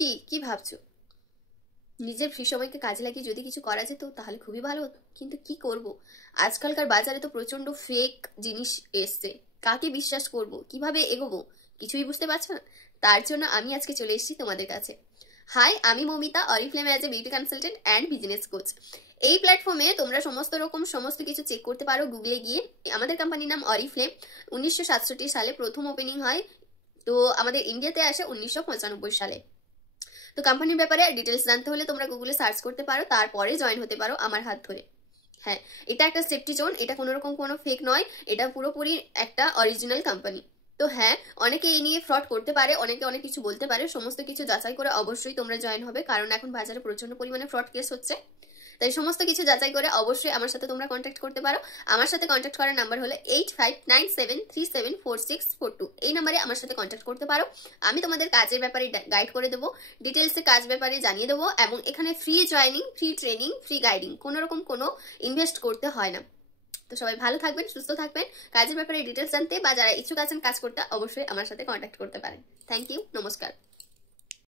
কি ভাবছো? নিজের ফ্রি সময়কে কাজে লাগিয়ে যদি কিছু করা যেত তাহলে খুবই ভালো হতো, কিন্তু কি করব? আজকালকার বাজারে তো প্রচন্ড ফেক জিনিস এসছে। কাকে বিশ্বাস করব, কিভাবে এগোবো, কিছুই বুঝতে পারছো না। তার জন্য আমি আজকে চলে এসেছি তোমাদের কাছে। হাই, আমি Mamita, Oriflame as a beauty consultant and business coach. এই প্ল্যাটফর্মে তোমরা সমস্ত কিছু চেক করতে পারো গুগলে গিয়ে। আমাদের কোম্পানির নাম অরিফ্লেম। 1967 সালে প্রথম ওপেনিং হয়, তো আমাদের ইন্ডিয়াতে আসে 1995 সালে। তো কোম্পানির ব্যাপারে ডিটেলস জানতে হলে তোমরা গুগলে সার্চ করতে পারো, তারপরে জয়েন হতে পারো আমার হাত ধরে। হ্যাঁ, এটা একটা সেফটি জোন, এটা কোনোরকম কোনো ফেক নয়, এটা পুরোপুরি একটা অরিজিনাল কোম্পানি। তো হ্যাঁ, অনেকে এই নিয়ে ফ্রড করতে পারে, অনেকে অনেক কিছু বলতে পারে, সমস্ত কিছু যাচাই করে অবশ্যই তোমরা জয়েন হবে, কারণ এখন বাজারে প্রচন্ড পরিমাণে ফ্রড কেস হচ্ছে। তাই সমস্ত কিছু যাচাই করে অবশ্যই আমার সাথে তোমরা কন্ট্যাক্ট করতে পারো। আমার সাথে কন্ট্যাক্ট করার নাম্বার হলো 8597374642। এই নাম্বারে আমার সাথে কন্ট্যাক্ট করতে পারো। আমি তোমাদের কাজের ব্যাপারে গাইড করে দেবো, ডিটেলসে কাজ ব্যাপারে জানিয়ে দেবো, এবং এখানে free joining, free training, free guiding, কোনোরকম কোনো ইনভেস্ট করতে হয় না। তো সবাই ভালো থাকবেন, সুস্থ থাকবেন। কাজের ব্যাপারে ডিটেলস জানতে বা যারা ইচ্ছুক আছেন কাজ করতে, অবশ্যই আমার সাথে কন্ট্যাক্ট করতে পারেন। থ্যাংক ইউ, নমস্কার।